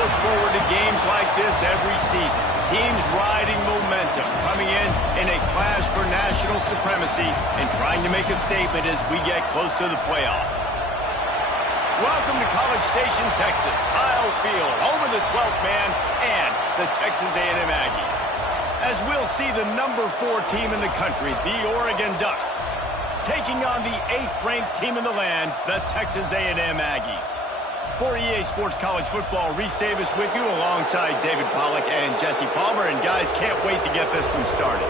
look forward to games like this every season. Teams riding momentum, coming in a clash for national supremacy and trying to make a statement as we get close to the playoff. Welcome to College Station, Texas, Kyle Field, home of the 12th man and the Texas A&M Aggies. As we'll see the number 4 team in the country, the Oregon Ducks, taking on the 8th-ranked team in the land, the Texas A&M Aggies. For EA Sports College Football, Reese Davis with you alongside David Pollack and Jesse Palmer. And guys, can't wait to get this one started.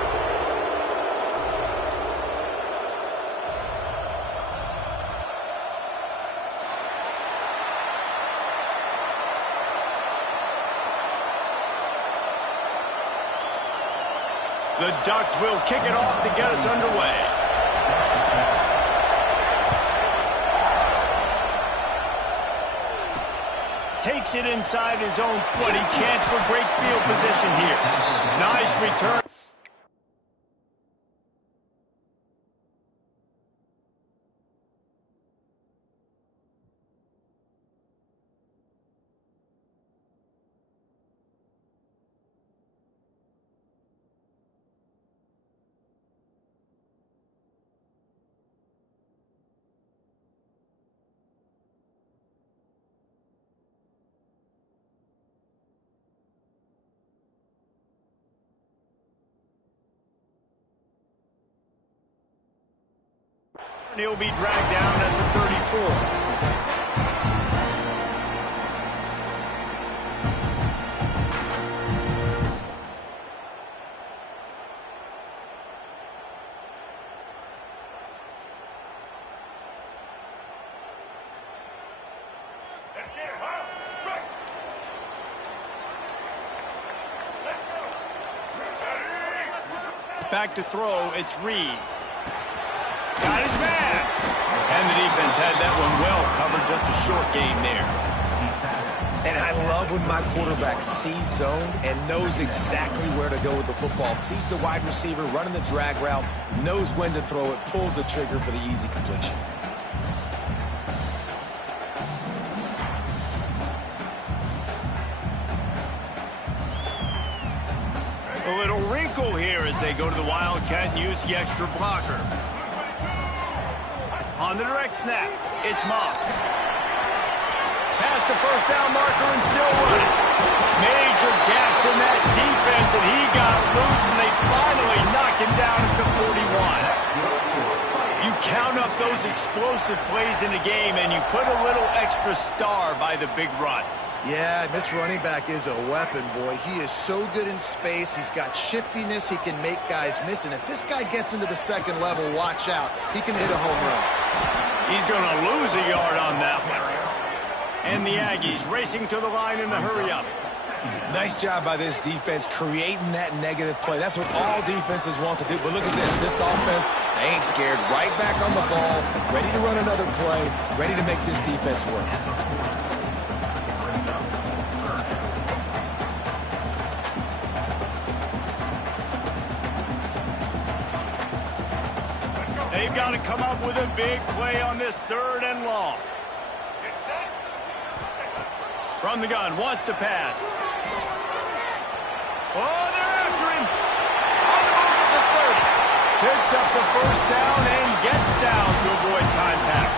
The Ducks will kick it off to get us underway. Takes it inside his own 20. Chance for great field position here. Nice return. He'll be dragged down at the 34. Back to throw, it's Reed. Got his man. And the defense had that one well covered, just a short game there. And I love when my quarterback sees zone and knows exactly where to go with the football. Sees the wide receiver running the drag route, knows when to throw it, pulls the trigger for the easy completion. A little wrinkle here as they go to the Wildcat and use the extra blocker. On the direct snap, it's Moss. Past the first down marker and still running. Major gaps in that defense, and he got loose, and they finally knock him down at the 41. You count up those explosive plays in the game, and you put a little extra star by the big runs. Yeah, this running back is a weapon, boy. He is so good in space. He's got shiftiness. He can make guys miss. And if this guy gets into the second level, watch out. He can hit a home run. He's going to lose a yard on that one. And the Aggies racing to the line in the hurry-up. Nice job by this defense creating that negative play. That's what all defenses want to do. But look at this. This offense, they ain't scared. Right back on the ball, ready to run another play, ready to make this defense work. They've got to come up with a big play on this 3rd and long. From the gun, wants to pass. Oh, they're after him. On the move at the 30. Picks up the first down and gets down to avoid contact.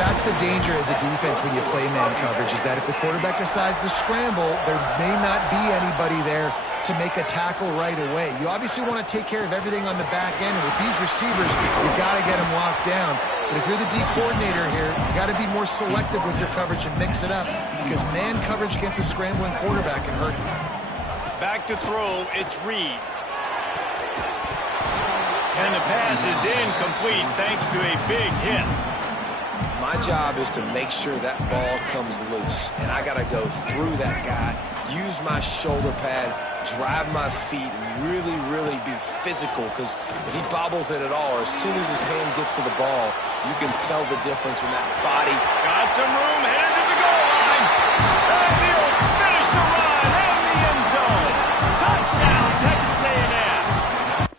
That's the danger as a defense when you play man coverage, is that if the quarterback decides to scramble, there may not be anybody there to make a tackle right away. You obviously want to take care of everything on the back end, and with these receivers, you got to get them locked down. But if you're the D coordinator here, you got to be more selective with your coverage and mix it up, because man coverage against a scrambling quarterback can hurt you. Back to throw, it's Reed. And the pass is incomplete thanks to a big hit. My job is to make sure that ball comes loose, and I got to go through that guy, use my shoulder pad, drive my feet, really, really be physical, because if he bobbles it at all, or as soon as his hand gets to the ball, you can tell the difference when that body... Got some room, headed to the goal line. And he'll finish the run in the end zone. Touchdown, Texas A&M.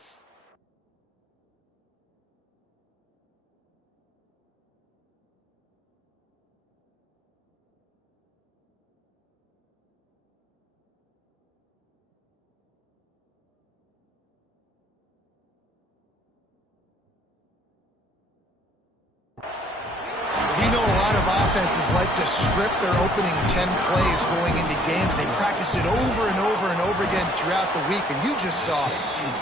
know a lot of offenses like to script their opening 10 plays going into games. They practice it over and over and over again throughout the week, and you just saw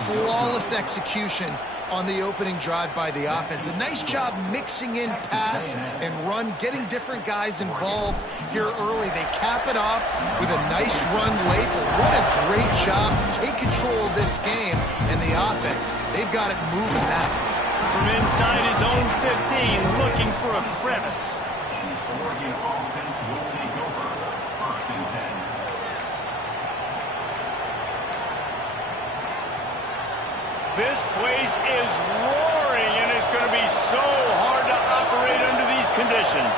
flawless execution on the opening drive by the offense. A nice job mixing in pass and run, getting different guys involved here early. They cap it off with a nice run late, but what a great job to take control of this game, and the offense, they've got it moving now. From inside his own 15, looking for a crevice. This place is roaring, and it's going to be so hard to operate under these conditions.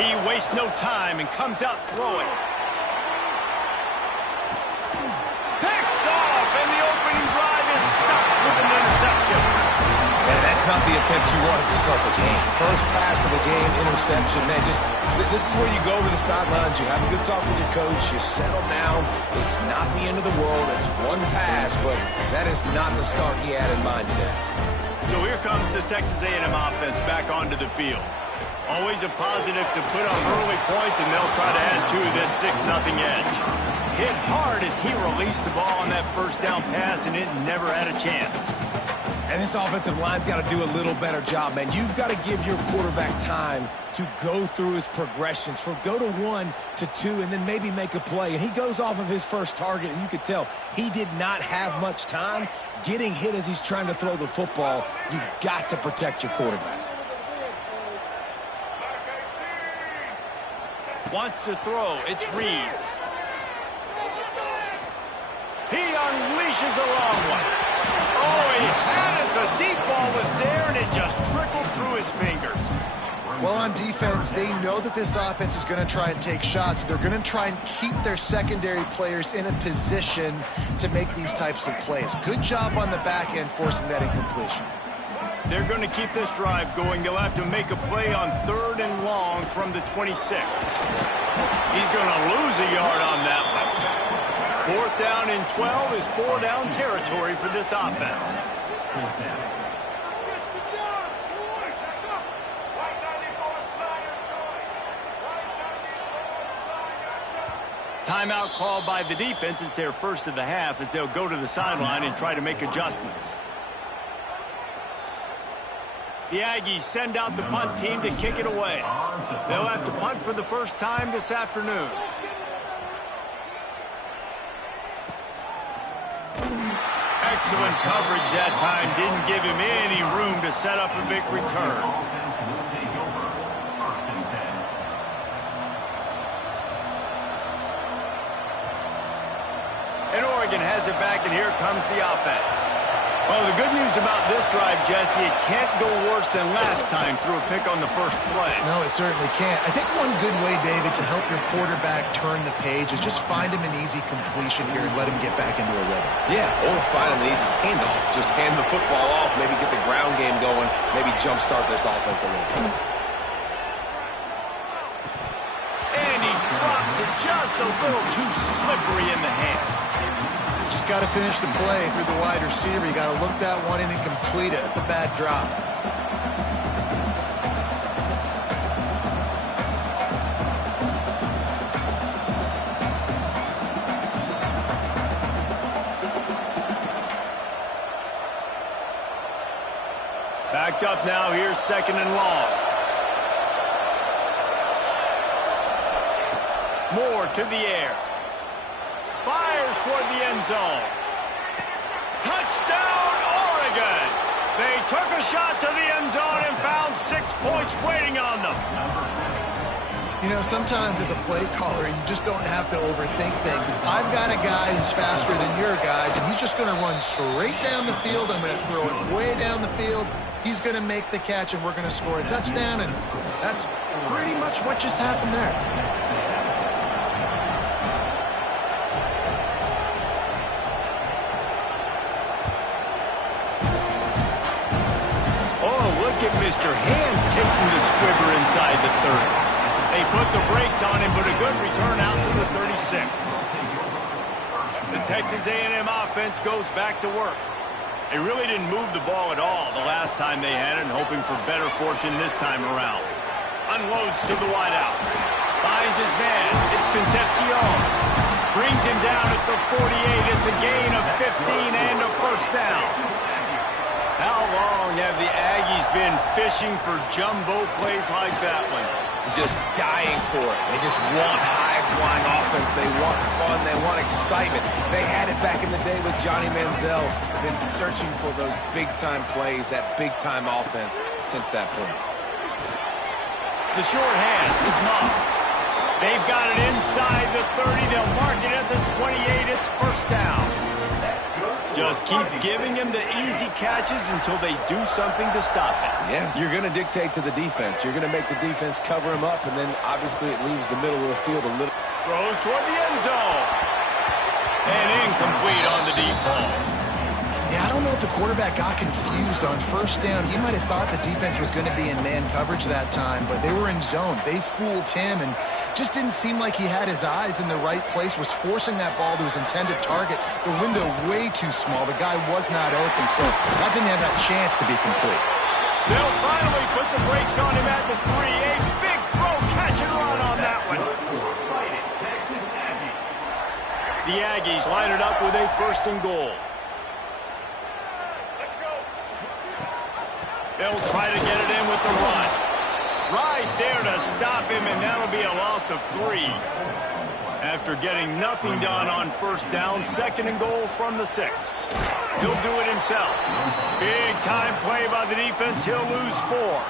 He wastes no time and comes out throwing. Picked off, and the opening drive is stopped with an interception. Man, that's not the attempt you wanted to start the game. First pass of the game, interception. Man, this is where you go to the sidelines. You have a good talk with your coach. You settle down. It's not the end of the world. It's one pass, but that is not the start he had in mind today. So here comes the Texas A&M offense back onto the field. Always a positive to put up early points, and they'll try to add to this 6-0 edge. Hit hard as he released the ball on that first down pass, and it never had a chance. And this offensive line's got to do a little better job, man. You've got to give your quarterback time to go through his progressions, from go to 1 to 2, and then maybe make a play. And he goes off of his first target, and you could tell he did not have much time getting hit as he's trying to throw the football. You've got to protect your quarterback. Wants to throw. It's Reed. He unleashes a long one. Oh, he had it. The deep ball was there, and it just trickled through his fingers. Well, on defense, they know that this offense is going to try and take shots. They're going to try and keep their secondary players in a position to make these types of plays. Good job on the back end forcing that incompletion. They're going to keep this drive going. They'll have to make a play on 3rd and long from the 26. He's going to lose a yard on that one. 4th down and 12 is 4-down territory for this offense. Timeout called by the defense. It's their first of the half as they'll go to the sideline and try to make adjustments. The Aggies send out the punt team to kick it away. They'll have to punt for the first time this afternoon. Excellent coverage that time. Didn't give him any room to set up a big return. And Oregon has it back, and here comes the offense. Well, the good news about this drive, Jesse, it can't go worse than last time through a pick on the first play. No, it certainly can't. I think one good way, David, to help your quarterback turn the page is just find him an easy completion here and let him get back into a rhythm. Yeah, or find him an easy handoff. Just hand the football off, maybe get the ground game going, maybe jumpstart this offense a little bit. And he drops it just a little too slippery in the hands. Just got to finish the play through the wide receiver. You got to look that one in and complete it. It's a bad drop. Backed up now. Here's 2nd and long. Moore to the air. Fires toward the end zone. Touchdown, Oregon! They took a shot to the end zone and found 6 points waiting on them. You know, sometimes as a play caller, you just don't have to overthink things. I've got a guy who's faster than your guys, and he's just going to run straight down the field. I'm going to throw it way down the field. He's going to make the catch, and we're going to score a touchdown, and that's pretty much what just happened there. Look at Mr. Hands taking the squibber inside the 30. They put the brakes on him, but a good return out to the 36. The Texas A&M offense goes back to work. They really didn't move the ball at all the last time they had it, and hoping for better fortune this time around. Unloads to the wideout. Finds his man. It's Concepcion. Brings him down at the 48. It's a gain of 15 and a first down. How long have the Aggies been fishing for jumbo plays like that one? Just dying for it. They just want high-flying offense. They want fun. They want excitement. They had it back in the day with Johnny Manziel. Been searching for those big-time plays, that big-time offense since that point. The short hand, it's Moss. They've got it inside the 30. They'll mark it at the 28. It's first down. Just keep giving him the easy catches until they do something to stop it. Yeah, you're going to dictate to the defense. You're going to make the defense cover him up, and then obviously it leaves the middle of the field a little. Throws toward the end zone. And incomplete on the deep ball. Yeah, I don't know if the quarterback got confused on first down. He might have thought the defense was going to be in man coverage that time, but they were in zone. They fooled him and just didn't seem like he had his eyes in the right place, was forcing that ball to his intended target. The window way too small. The guy was not open, so that didn't have that chance to be complete. They'll finally put the brakes on him at the 3. A big throw, catch and run on that one. The Aggies line it up with a first and goal. They'll try to get it in with the run. Right there to stop him, and that'll be a loss of 3. After getting nothing done on first down, second and goal from the 6. He'll do it himself. Big time play by the defense. He'll lose 4.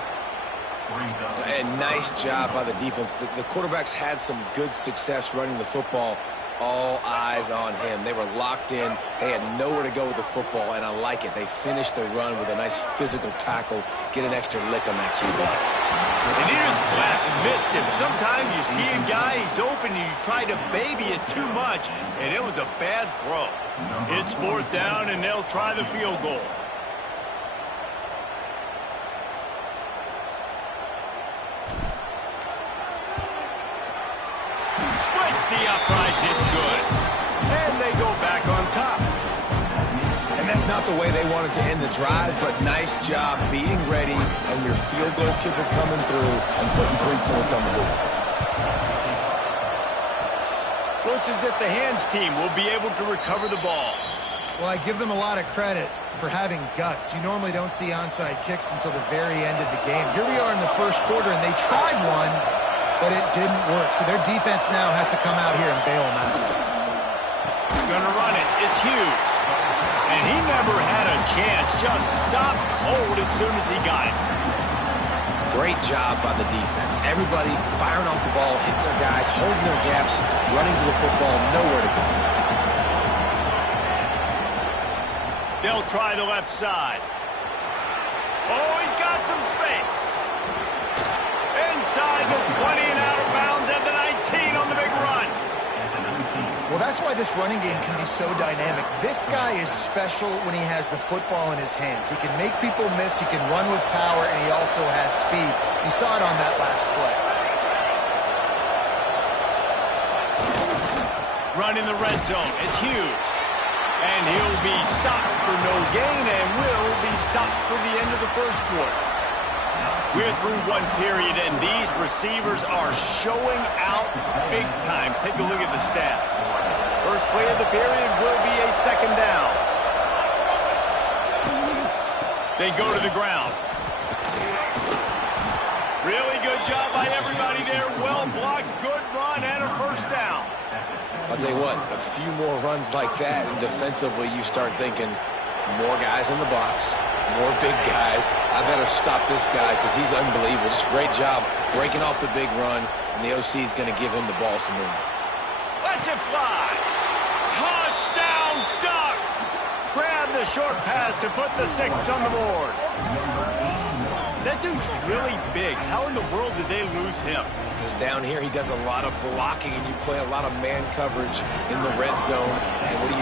And nice job by the defense. The quarterbacks had some good success running the football. All eyes on him. They were locked in. They had nowhere to go with the football, and I like it. They finished the run with a nice physical tackle, get an extra lick on that QB. And he just flat missed him. Sometimes you see a guy, he's open, and you try to baby it too much, and it was a bad throw. It's fourth down, and they'll try the field goal. Splits the uprights, it's good. And they go back on top. And that's not the way they wanted to end the drive, but nice job being ready and your field goal kicker coming through and putting 3 points on the board. Looks as if the hands team will be able to recover the ball. Well, I give them a lot of credit for having guts. You normally don't see onside kicks until the very end of the game. Here we are in the first quarter, and they tried one, but it didn't work. So their defense now has to come out here and bail them out. Gonna run it. It's Hughes. And he never had a chance. Just stopped cold as soon as he got it. Great job by the defense. Everybody firing off the ball, hitting their guys, holding their gaps, running to the football, nowhere to go. They'll try the left side. Oh, he's got some space. Inside the 20 and out of bounds at the 19 on the big run. Well, that's why this running game can be so dynamic. This guy is special when he has the football in his hands. He can make people miss, he can run with power, and he also has speed. You saw it on that last play. Run in the red zone. It's Hughes. And he'll be stopped for no gain and will be stopped for the end of the first quarter. We're through one period, and these receivers are showing out big time. Take a look at the stats. First play of the period will be a second down. They go to the ground. Really good job by everybody there. Well blocked, good run, and a first down. I'll tell you what, a few more runs like that, and defensively you start thinking more guys in the box, more big guys. I better stop this guy because he's unbelievable. Just great job breaking off the big run, and the OC is going to give him the ball some more. Let's it fly. Touchdown, Ducks. Grab the short pass to put the 6 on the board. That dude's really big. How in the world did they lose him? Because down here he does a lot of blocking, and you play a lot of man coverage in the red zone. And what do?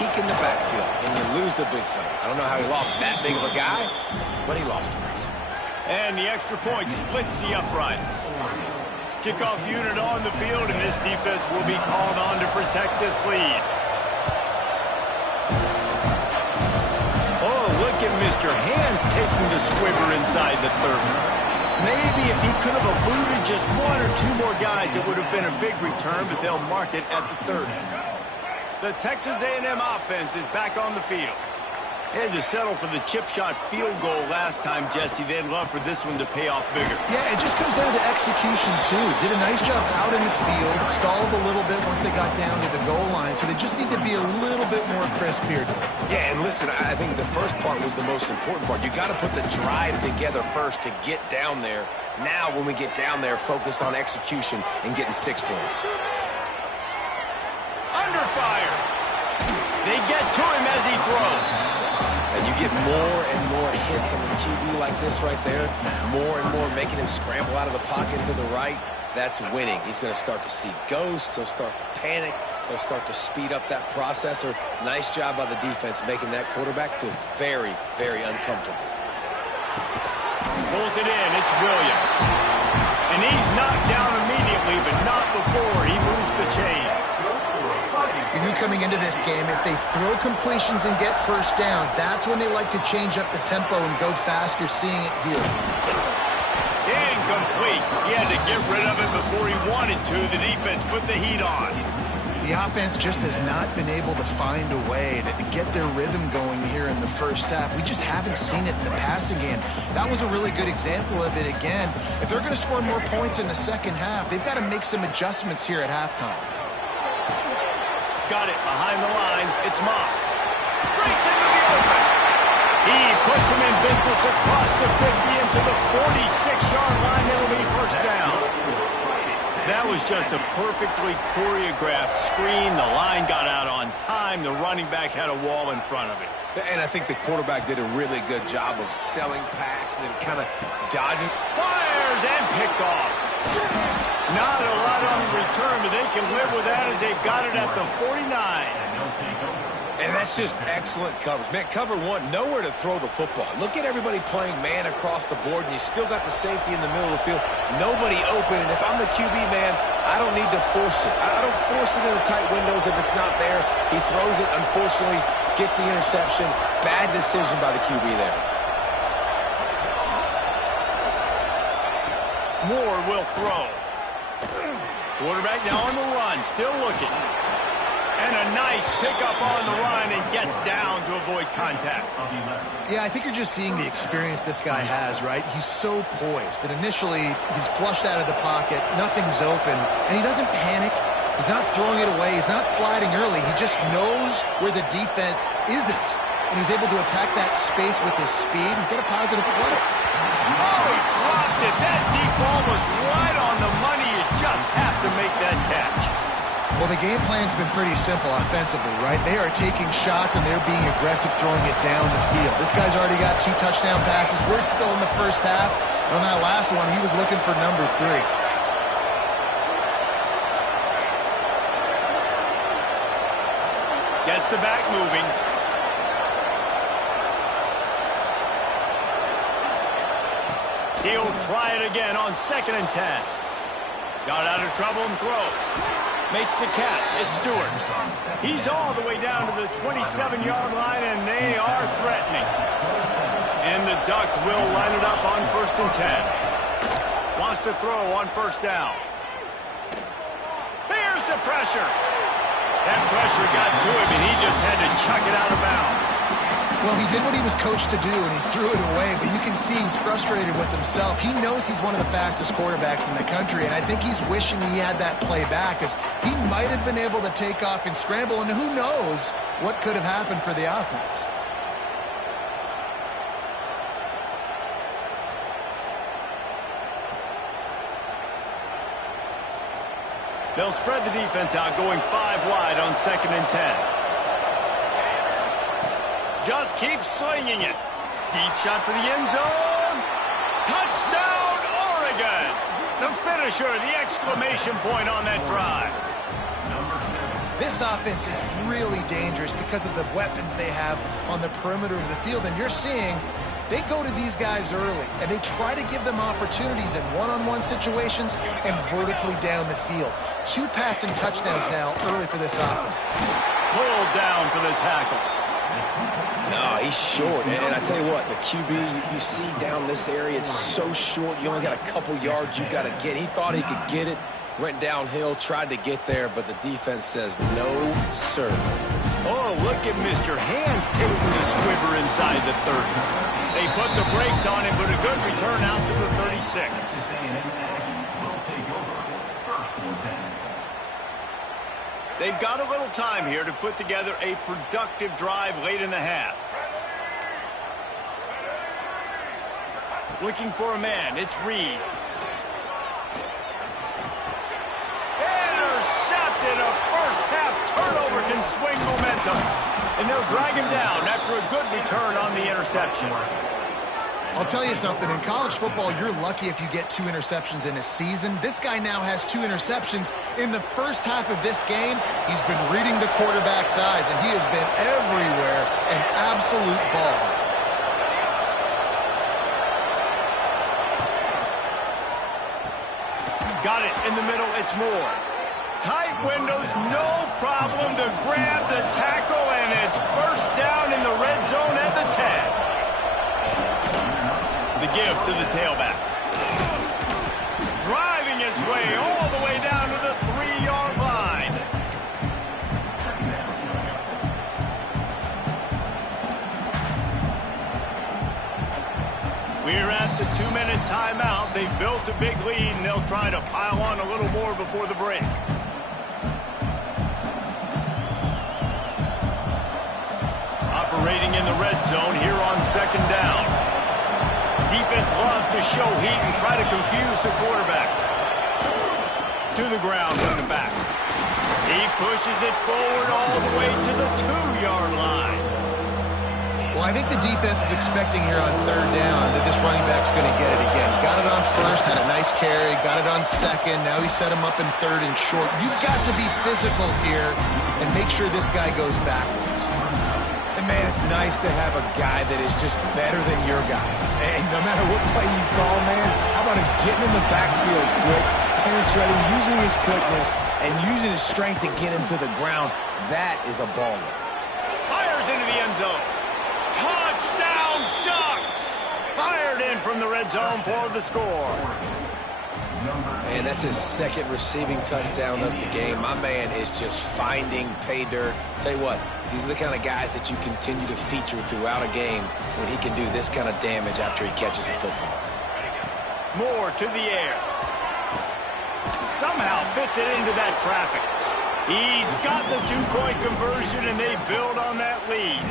Peek in the backfield, and you lose the big fella. I don't know how he lost that big of a guy, but he lost the race. And the extra point splits the uprights. Kickoff unit on the field, and this defense will be called on to protect this lead. Mr. Hands taking the squibber inside the 30. Maybe if he could have eluded just one or two more guys, it would have been a big return, but they'll mark it at the 30. The Texas A&M offense is back on the field. They had to settle for the chip shot field goal last time, Jesse. They'd love for this one to pay off bigger. Yeah, it just comes down to execution, too. Did a nice job out in the field, stalled a little bit once they got down to the goal line, so they just need to be a little bit more crisp here. Yeah, and listen, I think the first part was the most important part. You got to put the drive together first to get down there. Now, when we get down there, focus on execution and getting 6 points. Under fire. They get to him as he throws. And you get more and more hits on the QB like this right there, more and more making him scramble out of the pocket to the right. That's winning. He's going to start to see ghosts. He'll start to panic. He'll start to speed up that processor. Nice job by the defense making that quarterback feel very, very uncomfortable. Pulls it in. It's Williams. And he's knocked down immediately, but not before he moves the chains. You knew coming into this game, if they throw completions and get first downs, that's when they like to change up the tempo and go fast. You're seeing it here. Incomplete. He had to get rid of it before he wanted to. The defense put the heat on. The offense just has not been able to find a way to get their rhythm going here in the first half. We just haven't seen it in the passing game. That was a really good example of it again. If they're going to score more points in the second half, they've got to make some adjustments here at halftime. Got it behind the line. It's Moss. Breaks into the open. He puts him in business across the 50 into the 46-yard line. It'll be first down. That was just a perfectly choreographed screen. The line got out on time. The running back had a wall in front of it. And I think the quarterback did a really good job of selling pass and then kind of dodging. Fires and picked off. Not a lot on the return, but they can live with that as they've got it at the 49. And that's just excellent coverage. Man, cover one, nowhere to throw the football. Look at everybody playing man across the board, and you still got the safety in the middle of the field. Nobody open, and if I'm the QB, man, I don't need to force it. I don't force it in the tight windows if it's not there. He throws it, unfortunately, gets the interception. Bad decision by the QB there. Moore will throw. Quarterback now on the run, still looking. And a nice pickup on the run and gets down to avoid contact. Yeah, I think you're just seeing the experience this guy has, right? He's so poised that initially he's flushed out of the pocket, nothing's open, and he doesn't panic. He's not throwing it away. He's not sliding early. He just knows where the defense isn't, and he's able to attack that space with his speed and get a positive play. Oh, he dropped it. That deep ball was right on the money. You just have to make that catch. Well, the game plan's been pretty simple offensively, right? They are taking shots, and they're being aggressive throwing it down the field. This guy's already got 2 touchdown passes. We're still in the first half. And on that last one, he was looking for number 3. Gets the back moving. He'll try it again on 2nd and 10. Got out of trouble and throws. Makes the catch. It's Stewart. He's all the way down to the 27-yard line, and they are threatening. And the Ducks will line it up on 1st and 10. Wants to throw on 1st down. There's the pressure. That pressure got to him, and he just had to chuck it out of bounds. Well, he did what he was coached to do, and he threw it away, but you can see he's frustrated with himself. He knows he's one of the fastest quarterbacks in the country, and I think he's wishing he had that play back, as he might have been able to take off and scramble, and who knows what could have happened for the offense. They'll spread the defense out, going 5 wide on 2nd and 10. Just keep slinging it. Deep shot for the end zone. Touchdown, Oregon. The finisher, the exclamation point on that drive. This offense is really dangerous because of the weapons they have on the perimeter of the field, and you're seeing they go to these guys early, and they try to give them opportunities in one-on-one situations and vertically down the field. 2 passing touchdowns now early for this offense. Pulled down for the tackle. No, he's short. And I tell you what, the QB, you see down this area, it's so short. You only got a couple yards you got to get. He thought he could get it, went downhill, tried to get there, but the defense says no, sir. Oh, look at Mr. Hands taking the squibber inside the 30. They put the brakes on him, but a good return out to the 36. They've got a little time here to put together a productive drive late in the half. Looking for a man, it's Reed. Intercepted, a first half turnover can swing momentum. And they'll drag him down after a good return on the interception. I'll tell you something, in college football, you're lucky if you get 2 interceptions in a season. This guy now has 2 interceptions. In the first half of this game, he's been reading the quarterback's eyes, and he has been everywhere, an absolute ball. Got it in the middle, it's Moore. Tight windows, no problem to grab the tackle, and it's first down in the red zone at the 10. The give to the tailback. Driving his way all the way down to the 3-yard line. We're at the 2-minute timeout. They've built a big lead, and they'll try to pile on a little more before the break. Operating in the red zone here on 2nd down. Defense loves to show heat and try to confuse the quarterback. To the ground with the back. He pushes it forward all the way to the 2-yard line. Well, I think the defense is expecting here on 3rd down that this running back's going to get it again. He got it on 1st, had a nice carry, got it on 2nd. Now he set him up in 3rd and short. You've got to be physical here and make sure this guy goes backwards. And, man, it's nice to have a guy that is just better than your guys. And no matter what play you call, man, how about him getting in the backfield quick, penetrating, using his quickness, and using his strength to get him to the ground? That is a baller. Fires into the end zone. Touchdown, Ducks! Fired in from the red zone for the score. And that's his 2nd receiving touchdown of the game. My man is just finding pay dirt. Tell you what, these are the kind of guys that you continue to feature throughout a game when he can do this kind of damage after he catches the football. Moore to the air. Somehow fits it into that traffic. He's got the 2-point conversion, and they build on that lead.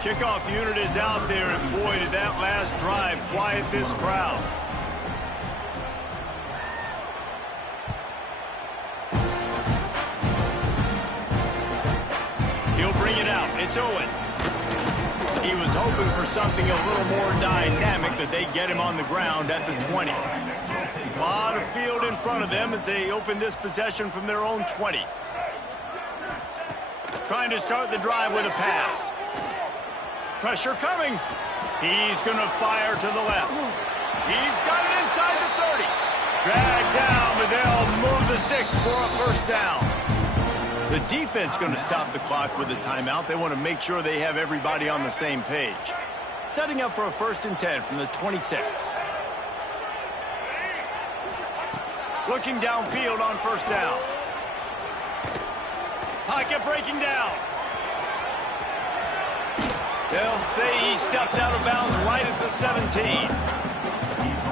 Kickoff unit is out there, and boy, did that last drive quiet this crowd. He'll bring it out. It's Owens. He was hoping for something a little more dynamic, but they get him on the ground at the 20. A lot of field in front of them as they open this possession from their own 20. Trying to start the drive with a pass. Pressure coming. He's going to fire to the left. He's got it inside the 30. Dragged down, but they'll move the sticks for a first down. The defense going to stop the clock with a timeout. They want to make sure they have everybody on the same page. Setting up for a 1st and 10 from the 26. Looking downfield on 1st down. Pocket breaking down. They'll say he stepped out of bounds right at the 17.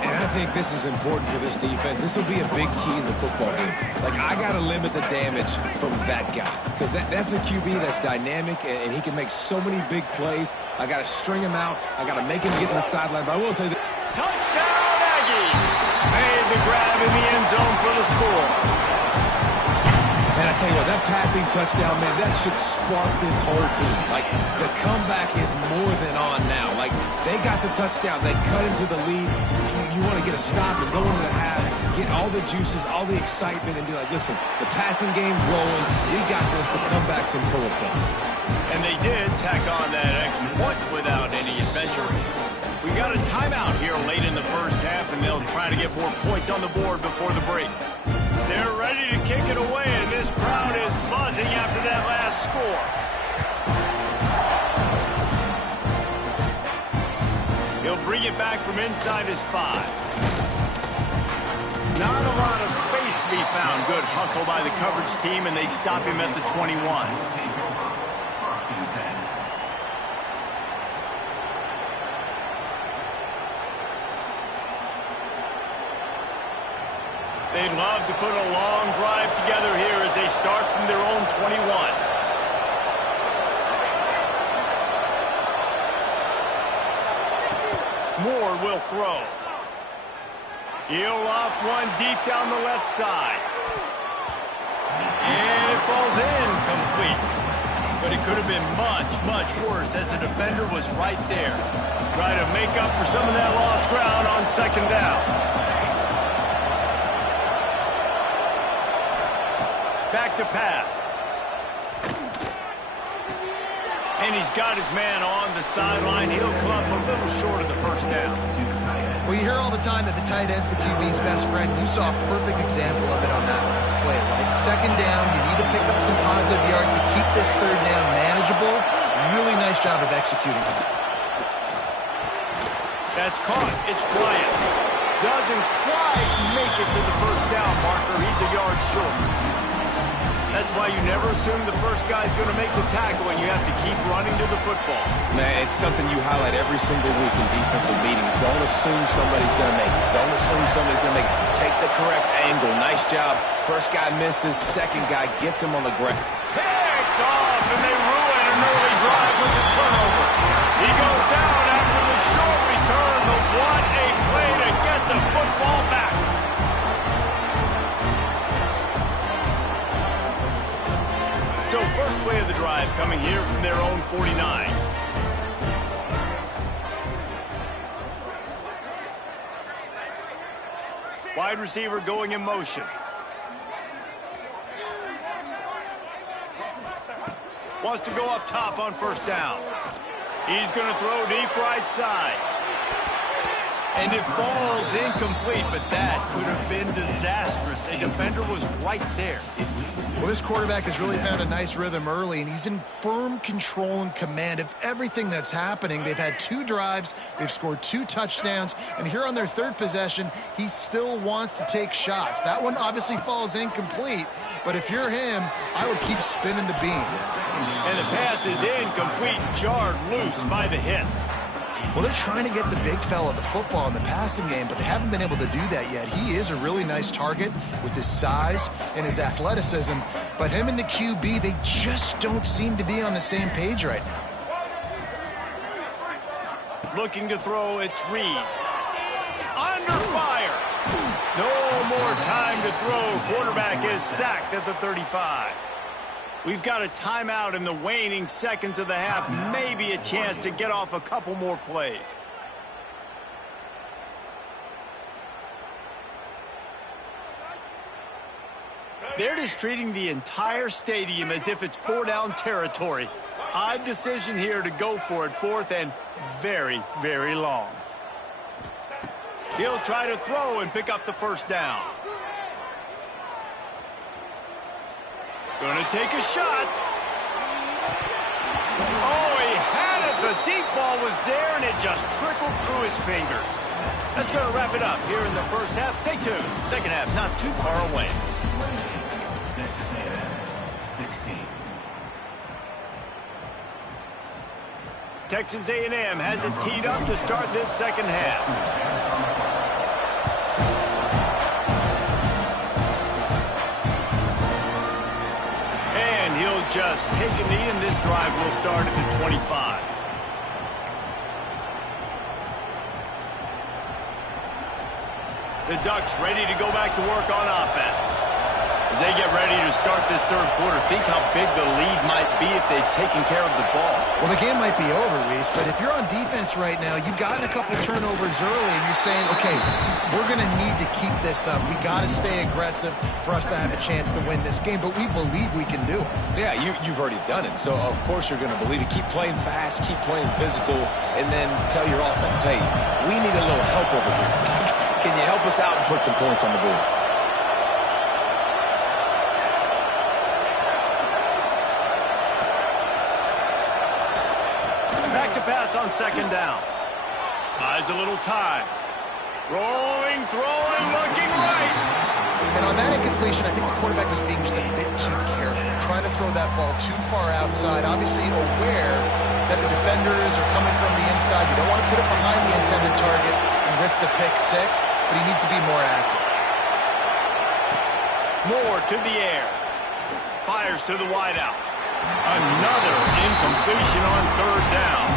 And I think this is important for this defense. This will be a big key in the football game. Like, I got to limit the damage from that guy. Because that's a QB that's dynamic, and he can make so many big plays. I got to string him out. I got to make him get to the sideline. But I will say that. Touchdown, Aggies! Made the grab in the end zone for the score. Man, I tell you what, that passing touchdown, man, that should spark this whole team. Like, the comeback is more than on now. Like, they got the touchdown. They cut into the lead. You want to get a stop and go into the half, get all the juices, all the excitement, and be like, listen, the passing game's rolling. We got this. The comeback's in full effect. And they did tack on that extra point without any adventure. We We got a timeout here late in the first half, and they'll try to get more points on the board before the break. They're ready to kick it away, and this crowd is buzzing after that last score. He'll bring it back from inside his 5. Not a lot of space to be found. Good hustle by the coverage team, and they stop him at the 21. They'd love to put a long drive together here as they start from their own 21. Moore will throw. He'll loft one deep down the left side. And it falls in complete. But it could have been much, much worse as the defender was right there. Try to make up for some of that lost ground on second down. Back to pass. And he's got his man on the sideline. He'll come up a little short of the first down. Well, you hear all the time that the tight end's the QB's best friend. You saw a perfect example of it on that last play, right? Second down, you need to pick up some positive yards to keep this third down manageable. Really nice job of executing it. That's caught. It's Bryant. Doesn't quite make it to the first down marker. He's a yard short. That's why you never assume the first guy's going to make the tackle, and you have to keep running to the football. Man, it's something you highlight every single week in defensive meetings. Don't assume somebody's going to make it. Don't assume somebody's going to make it. Take the correct angle. Nice job. First guy misses. Second guy gets him on the ground. Picked off, and they ruin an early drive with the turnover. He goes down after the short return, but what a play to get the football back. So first play of the drive coming here from their own 49. Wide receiver going in motion. Wants to go up top on first down. He's going to throw deep right side. And it falls incomplete, but that could have been disastrous. A defender was right there. Well, this quarterback has really found a nice rhythm early, and he's in firm control and command of everything that's happening. They've had 2 drives, they've scored 2 touchdowns, and here on their third possession, he still wants to take shots. That one obviously falls incomplete, but if you're him, I would keep spinning the beam. And the pass is incomplete, jarred loose by the hit. Well, they're trying to get the big fella the football in the passing game, but they haven't been able to do that yet. He is a really nice target with his size and his athleticism, but him and the QB, they just don't seem to be on the same page right now. Looking to throw, it's Reed. Under fire. No more time to throw. Quarterback is sacked at the 35. We've got a timeout in the waning seconds of the half. Maybe a chance to get off a couple more plays. They're just treating the entire stadium as if it's 4-down territory. Odd decision here to go for it, 4th and very, very long. He'll try to throw and pick up the first down. Gonna take a shot. Oh, he had it. The deep ball was there, and it just trickled through his fingers. That's gonna wrap it up here in the first half. Stay tuned. Second half not too far away. Texas A&M has it teed up to start this second half. Just take a knee, and this drive will start at the 25. The Ducks ready to go back to work on offense. As they get ready to start this third quarter, think how big the lead might be if they'd taken care of the ball. Well, the game might be over, Reese, but if you're on defense right now, you've gotten a couple turnovers early, and you're saying, okay, we're going to need to keep this up. We got to stay aggressive for us to have a chance to win this game, but we believe we can do it. Yeah, you've already done it, so of course you're going to believe it. Keep playing fast, keep playing physical, and then tell your offense, hey, we need a little help over here. Can you help us out and put some points on the board? Back to pass on second down. Buys a little time. Rolling, throwing, looking right. And on that incompletion, I think the quarterback was being just a bit too careful, trying to throw that ball too far outside, obviously aware that the defenders are coming from the inside. You don't want to put it behind the intended target and risk the pick six, but he needs to be more accurate. Moore to the air. Fires to the wideout. Another incompletion on third down.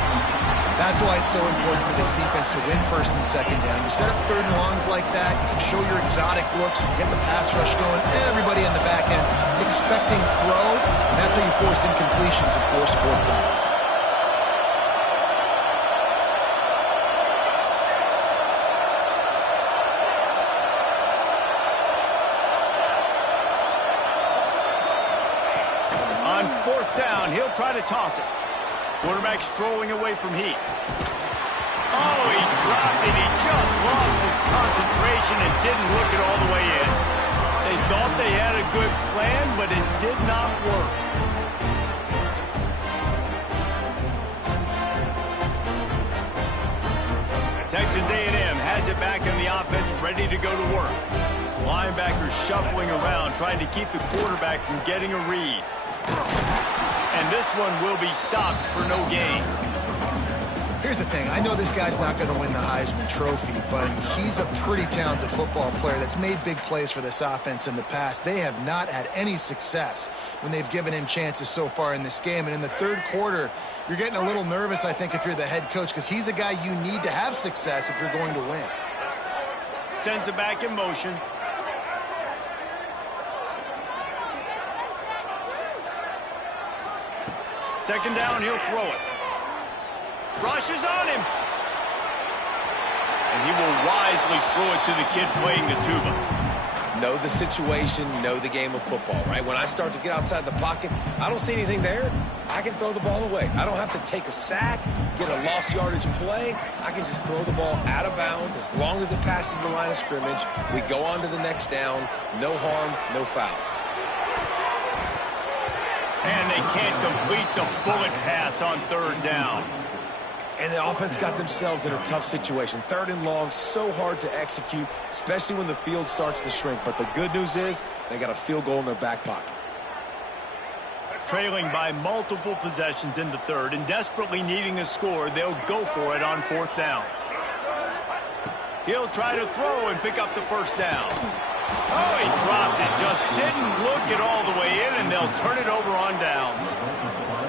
That's why it's so important for this defense to win first and second down. You set up third and longs like that, you can show your exotic looks, you get the pass rush going, everybody on the back end expecting throw, and that's how you force incompletions and force 4 points. On fourth down, he'll try to toss it. Quarterback strolling away from Heat. Oh, he dropped it. He just lost his concentration and didn't look it all the way in. They thought they had a good plan, but it did not work. Texas A&M has it back in the offense, ready to go to work. Linebackers shuffling around, trying to keep the quarterback from getting a read. And this one will be stopped for no gain. Here's the thing. I know this guy's not going to win the Heisman Trophy, but he's a pretty talented football player that's made big plays for this offense in the past. They have not had any success when they've given him chances so far in this game. And in the third quarter, you're getting a little nervous, I think, if you're the head coach, because he's a guy you need to have success if you're going to win. Sends it back in motion. Second down, he'll throw it. Rushes on him. And he will wisely throw it to the kid playing the tuba. Know the situation, know the game of football, right? When I start to get outside the pocket, I don't see anything there, I can throw the ball away. I don't have to take a sack, get a lost yardage play. I can just throw the ball out of bounds as long as it passes the line of scrimmage. We go on to the next down. No harm, no foul. And they can't complete the bullet pass on third down. And the offense got themselves in a tough situation. Third and long, so hard to execute, especially when the field starts to shrink. But the good news is they got a field goal in their back pocket. Trailing by multiple possessions in the third and desperately needing a score, they'll go for it on fourth down. He'll try to throw and pick up the first down. Oh, he dropped it. Just didn't look it all the way in, and they'll turn it over on downs.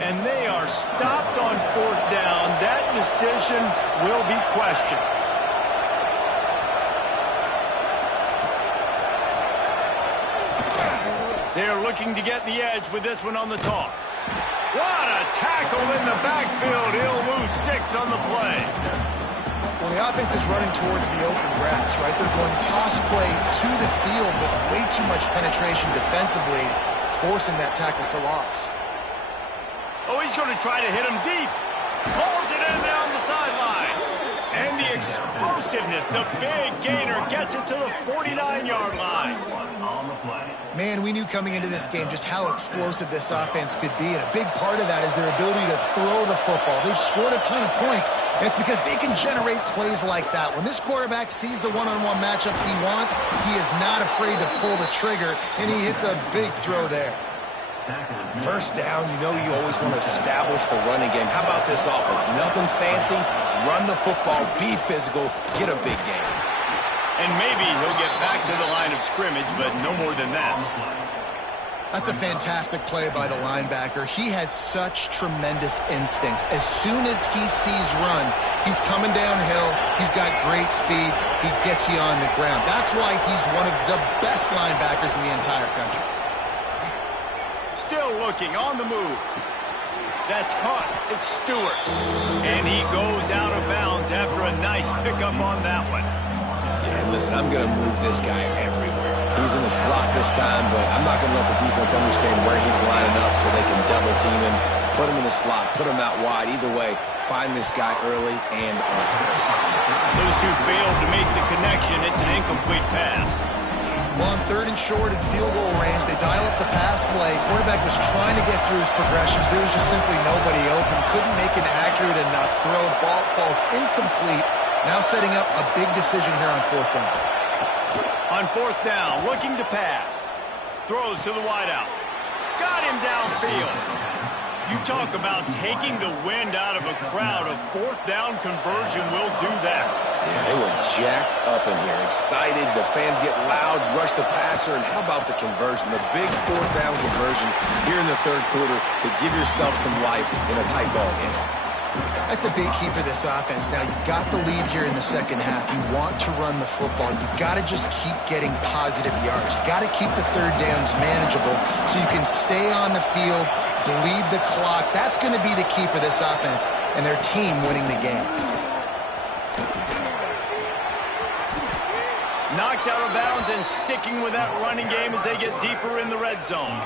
And they are stopped on fourth down. That decision will be questioned. They're looking to get the edge with this one on the toss. What a tackle in the backfield. He'll lose 6 on the play. Well, the offense is running towards the open grass, right? They're going toss play to the field, but way too much penetration defensively, forcing that tackle for loss. Oh, he's going to try to hit him deep. Pulls it in down the sideline. And the explosiveness, the big gainer gets it to the 49-yard line. Man, we knew coming into this game just how explosive this offense could be, and a big part of that is their ability to throw the football. They've scored a ton of points, and it's because they can generate plays like that. When this quarterback sees the one-on-one matchup he wants, he is not afraid to pull the trigger, and he hits a big throw there. First down, you know you always want to establish the running game. How about this offense? Nothing fancy. Run the football, be physical, get a big game. And maybe he'll get back to the line of scrimmage, but no more than that. That's a fantastic play by the linebacker. He has such tremendous instincts. As soon as he sees run, he's coming downhill. He's got great speed. He gets you on the ground. That's why he's one of the best linebackers in the entire country. Still looking on the move. That's caught. It's Stewart. And he goes out of bounds after a nice pickup on that one. Yeah, and listen, I'm going to move this guy everywhere. He's in the slot this time, but I'm not going to let the defense understand where he's lining up so they can double team him, put him in the slot, put him out wide. Either way, find this guy early and often. Those two failed to make the connection. It's an incomplete pass. Well, on 3rd and short at field goal range, they dial up the pass play. Quarterback was trying to get through his progressions. There was just simply nobody open. Couldn't make an accurate enough throw. The ball falls incomplete. Now setting up a big decision here on 4th down. On 4th down, looking to pass. Throws to the wideout. Got him downfield. You talk about taking the wind out of a crowd. A 4th down conversion will do that. Yeah, they were jacked up in here, excited. The fans get loud, rush the passer, and how about the conversion? The big 4th down conversion here in the 3rd quarter to give yourself some life in a tight ball game. That's a big key for this offense. Now, you've got the lead here in the 2nd half. You want to run the football. You've got to just keep getting positive yards. You've got to keep the 3rd downs manageable so you can stay on the field, bleed the clock. That's going to be the key for this offense and their team winning the game. Knocked out of bounds and sticking with that running game as they get deeper in the red zone.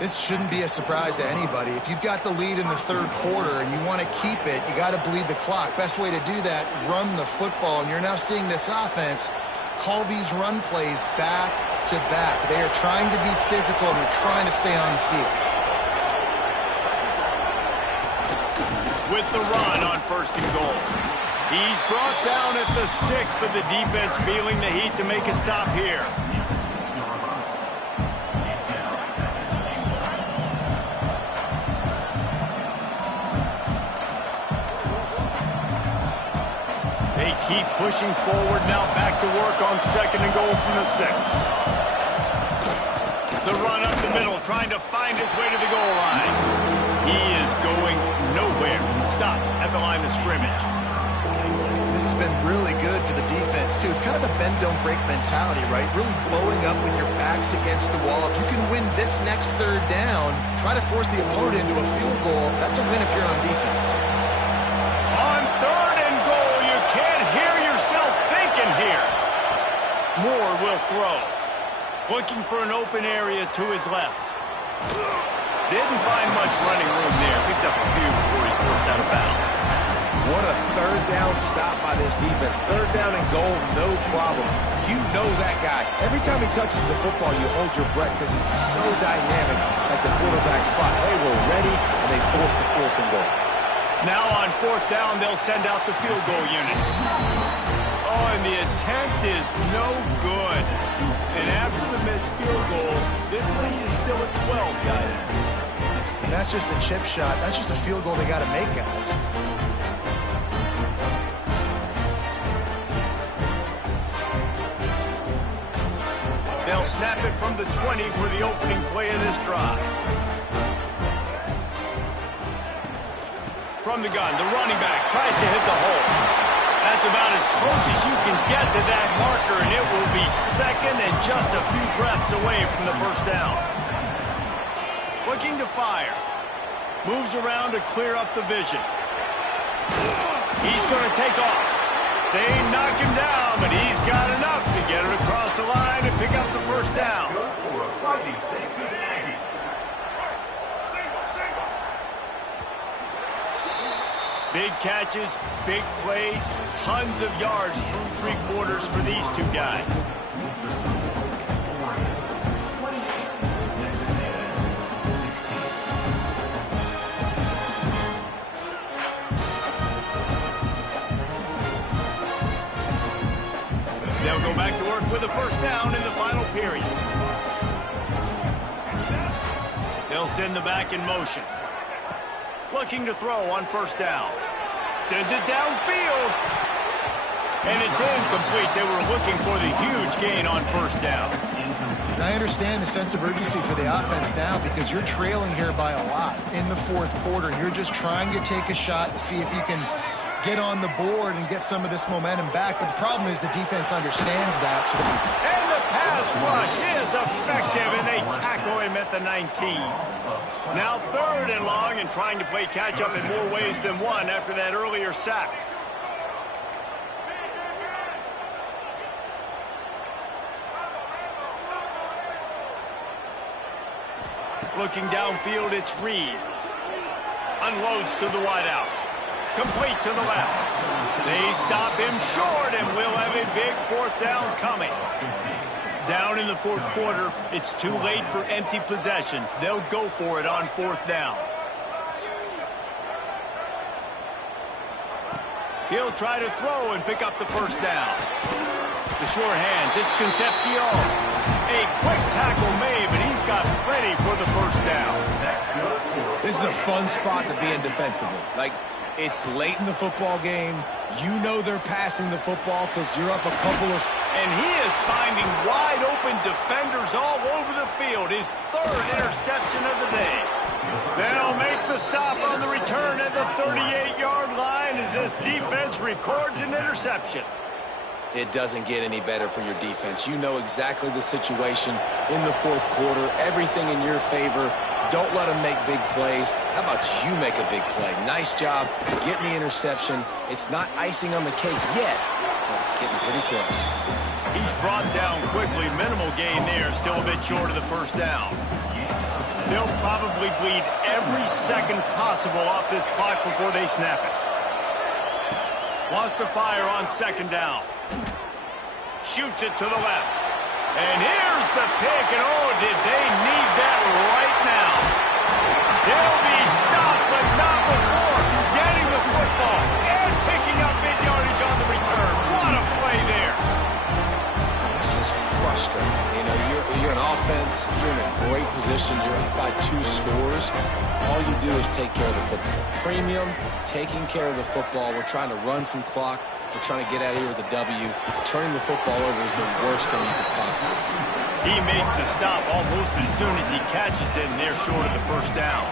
This shouldn't be a surprise to anybody. If you've got the lead in the 3rd quarter and you want to keep it, you got to bleed the clock. Best way to do that, run the football. And you're now seeing this offense call these run plays back to back. They are trying to be physical and they're trying to stay on the field. With the run on 1st and goal. He's brought down at the 6, but the defense feeling the heat to make a stop here. They keep pushing forward now, back to work on 2nd and goal from the 6. The run up the middle, trying to find his way to the goal line. He is going nowhere. Stop at the line of scrimmage. This has been really good for the defense, too. It's kind of a bend-don't-break mentality, right? Really blowing up with your backs against the wall. If you can win this next 3rd down, try to force the opponent into a field goal, that's a win if you're on defense. On 3rd and goal, you can't hear yourself thinking here. Moore will throw. Looking for an open area to his left. Didn't find much running room there. Picks up a few before he's forced out of bounds. What a 3rd down stop by this defense. 3rd down and goal, no problem. You know that guy. Every time he touches the football, you hold your breath because he's so dynamic at the quarterback spot. They were ready, and they forced the 4th and goal. Now on 4th down, they'll send out the field goal unit. Oh, and the attempt is no good. And after the missed field goal, this lead is still at 12, guys. And that's just a chip shot. That's just a field goal they got to make, guys. They'll snap it from the 20 for the opening play of this drive. From the gun, the running back tries to hit the hole. That's about as close as you can get to that marker, and it will be 2nd and just a few breaths away from the 1st down. Looking to fire. Moves around to clear up the vision. He's going to take off. They knock him down, but he's got enough to get it across the line and pick up the 1st down. Big catches, big plays, tons of yards through 3 quarters for these two guys. They'll go back to work with a 1st down in the final period. They'll send the back in motion. Looking to throw on 1st down. Sends it downfield. And it's incomplete. They were looking for the huge gain on 1st down. And I understand the sense of urgency for the offense now because you're trailing here by a lot in the 4th quarter. You're just trying to take a shot to see if you can get on the board and get some of this momentum back. But the problem is the defense understands that. So and the pass rush is effective, and they tackle him at the 19. Now 3rd and long, and trying to play catch-up in more ways than one after that earlier sack. Looking downfield, it's Reed. Unloads to the wideout. Complete to the left. They stop him short, and we'll have a big 4th down coming. Down in the 4th quarter, it's too late for empty possessions. They'll go for it on 4th down. He'll try to throw and pick up the 1st down. The short hands, it's Concepcion. A quick tackle made, but he's got plenty for the 1st down. This is a fun spot to be in defensively. Like, it's late in the football game. You know they're passing the football because you're up a couple of... And he is finding wide-open defenders all over the field. His 3rd interception of the day. They'll make the stop on the return at the 38-yard line as this defense records an interception. It doesn't get any better for your defense. You know exactly the situation in the 4th quarter. Everything in your favor. Don't let them make big plays. How about you make a big play? Nice job getting the interception. It's not icing on the cake yet, but it's getting pretty close. He's brought down quickly. Minimal gain there. Still a bit short of the 1st down. They'll probably bleed every second possible off this clock before they snap it. Wants to fire on 2nd down. Shoots it to the left. And here's the pick, and oh, did they need that right now. They'll be stopped, but not before getting the football and picking up mid-yardage on the return. What a play there. This is frustrating. You know, you're an offense, you're in a great position, you're up by 2 scores. All you do is take care of the football. Premium, taking care of the football. We're trying to run some clock. We're trying to get out of here with a W. Turning the football over is the worst thing you could possibly do. He makes the stop almost as soon as he catches it, and they're short of the 1st down.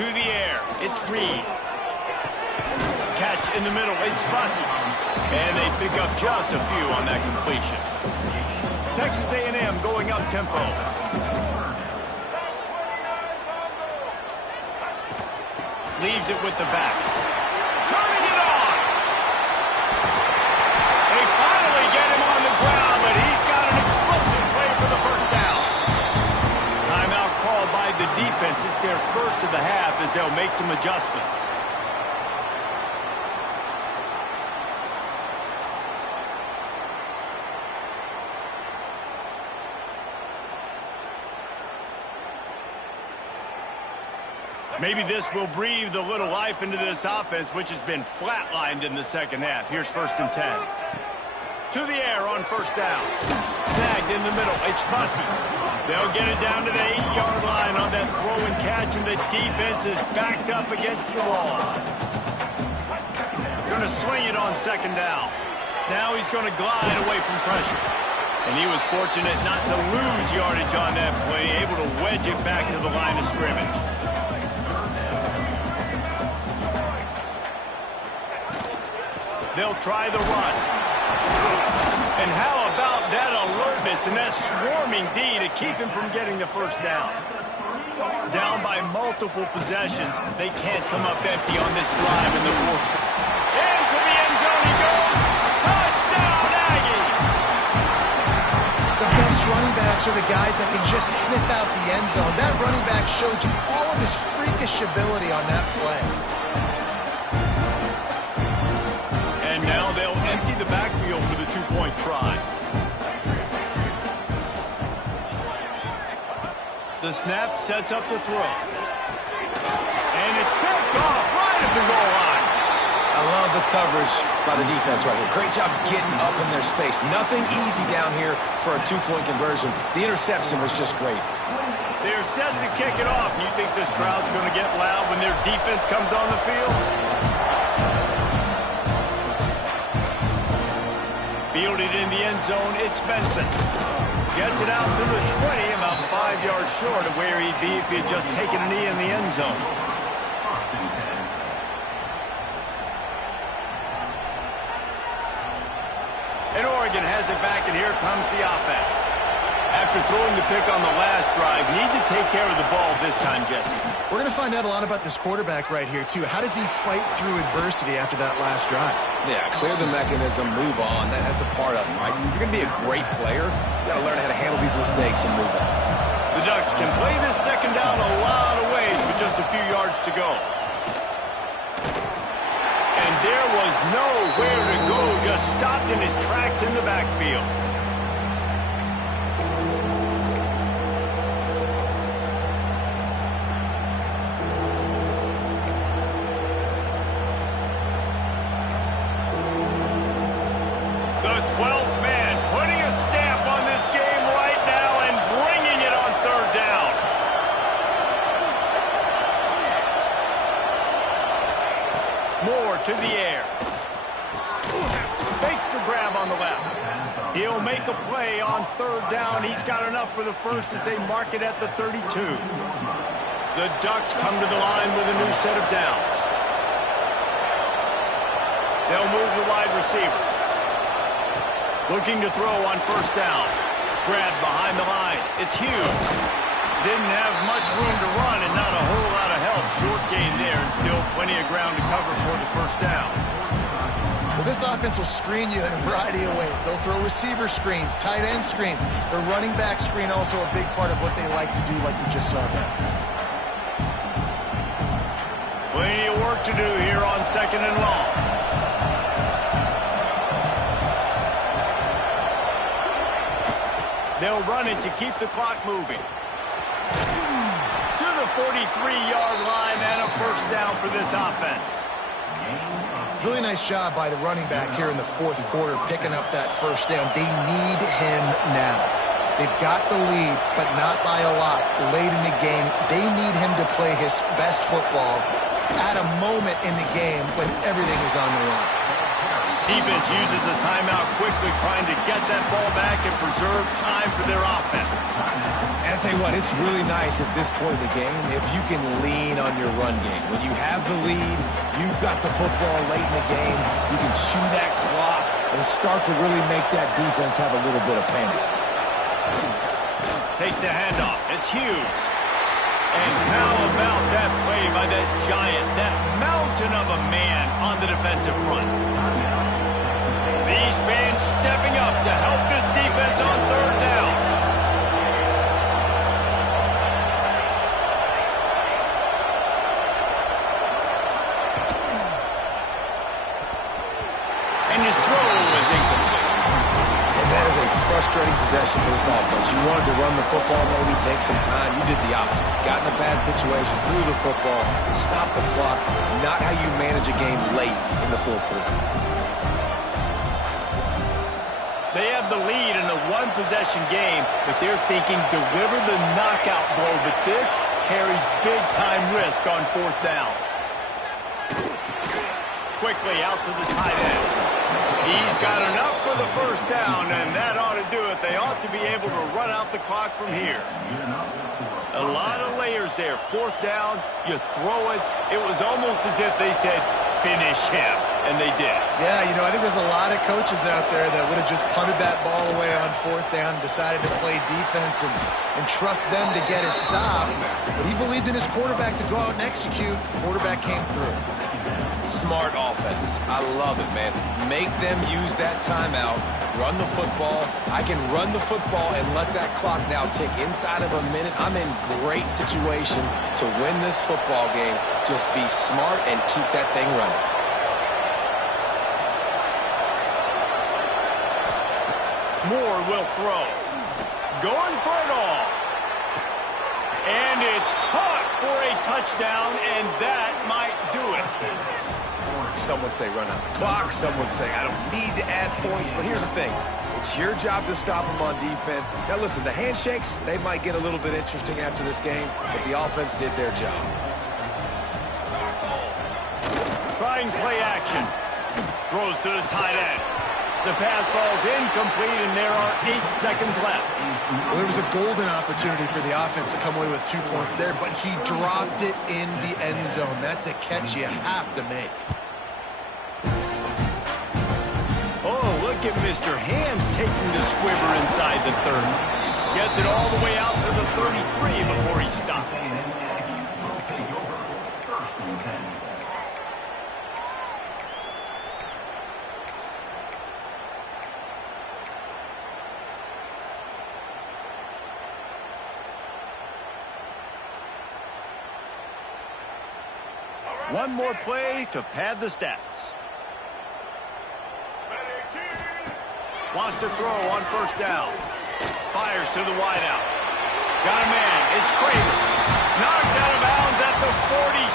To the air, it's Reed. Catch in the middle, it's Bussey. And they pick up just a few on that completion. Texas A&M going up tempo. Leaves it with the back. Turning it on! They finally get him on the ground, but he's got an explosive play for the 1st down. Timeout called by the defense. It's their 1st of the half as they'll make some adjustments. Maybe this will breathe a little life into this offense, which has been flatlined in the 2nd half. Here's 1st and 10. To the air on 1st down. Snagged in the middle. It's Bussey. They'll get it down to the 8-yard line on that throw and catch, and the defense is backed up against the wall. Going to swing it on 2nd down. Now he's going to glide away from pressure. And he was fortunate not to lose yardage on that play, able to wedge it back to the line of scrimmage. They'll try the run. And how about that alertness and that swarming D to keep him from getting the 1st down? Down by multiple possessions. They can't come up empty on this drive in the 4th. Into the end zone he goes. Touchdown, Aggie! the best running backs are the guys that can just sniff out the end zone. That running back showed you all of his freakish ability on that play. And now they'll empty the backfield for the 2-point try. The snap sets up the throw. And it's picked off right at the goal line. I love the coverage by the defense right here. Great job getting up in their space. Nothing easy down here for a 2-point conversion. The interception was just great. They're set to kick it off. You think this crowd's going to get loud when their defense comes on the field? Fielded in the end zone, it's Benson. Gets it out to the 20, about 5 yards short of where he'd be if he had just taken a knee in the end zone. And Oregon has it back, and here comes the offense. After throwing the pick on the last drive, need to take care of the ball this time, Jesse. We're going to find out a lot about this quarterback right here, too. How does he fight through adversity after that last drive? Yeah, clear the mechanism, move on. That's a part of it, right? If you're going to be a great player, you got to learn how to handle these mistakes and move on. The Ducks can play this second down a lot of ways with just a few yards to go. And there was nowhere to go, just stopped in his tracks in the backfield. The 12th man putting a stamp on this game right now and bringing it on third down. Moore to the air. Makes the grab on the left. He'll make a play on third down. He's got enough for the first as they mark it at the 32. The Ducks come to the line with a new set of downs. They'll move the wide receiver. Looking to throw on first down. Grab behind the line. It's Hughes. Didn't have much room to run and not a whole lot of help. Short gain there and still plenty of ground to cover for the first down. Well, this offense will screen you in a variety of ways. They'll throw receiver screens, tight end screens. The running back screen also a big part of what they like to do, like you just saw there. Plenty of work to do here on second and long. They'll run it to keep the clock moving. To the 43-yard line and a first down for this offense. Really nice job by the running back here in the fourth quarter, picking up that first down. They need him now. They've got the lead, but not by a lot. Late in the game, they need him to play his best football at a moment in the game when everything is on the line. Defense uses a timeout quickly, trying to get that ball back and preserve time for their offense. And I tell you what, it's really nice at this point in the game if you can lean on your run game. When you have the lead, you've got the football late in the game, you can chew that clock and start to really make that defense have a little bit of panic. Takes the handoff. It's Hughes. And how about that play by that giant, that mountain of a man on the defensive front? These fans stepping up to help this defense on third down. And his throw is incomplete. And that is a frustrating possession for this offense. You wanted to run the football, maybe take some time. You did the opposite. Got in a bad situation, threw the football, stopped the clock. Not how you manage a game late in the fourth quarter. They have the lead in a one-possession game, but they're thinking deliver the knockout blow, but this carries big-time risk on fourth down. Quickly out to the tight end. He's got enough for the first down, and that ought to do it. They ought to be able to run out the clock from here. A lot of layers there. Fourth down, you throw it. It was almost as if they said, finish him, and they did. Yeah, you know, I think there's a lot of coaches out there that would have just punted that ball away on fourth down and decided to play defense and trust them to get his stop. But he believed in his quarterback to go out and execute. Quarterback came through. Smart offense. I love it, man. Make them use that timeout. Run the football. I can run the football and let that clock now tick inside of a minute. I'm in great situation to win this football game. Just be smart and keep that thing running. Moore will throw. Going for it all. And it's caught for a touchdown, and that might do it. Some would say run out the clock. Some would say I don't need to add points. But here's the thing. It's your job to stop them on defense. Now, listen, the handshakes, they might get a little bit interesting after this game, but the offense did their job. Trying play action. Throws to the tight end. The pass falls incomplete, and there are 8 seconds left. Well, there was a golden opportunity for the offense to come away with 2 points there, but he dropped it in the end zone. That's a catch you have to make. Oh, look at Mr. Hands taking the squiver inside the 30. Gets it all the way out to the 33 before he stops. One more play to pad the stats. Wants to throw on first down. Fires to the wideout. Got a man. It's Kramer. Knocked out of bounds at the 40.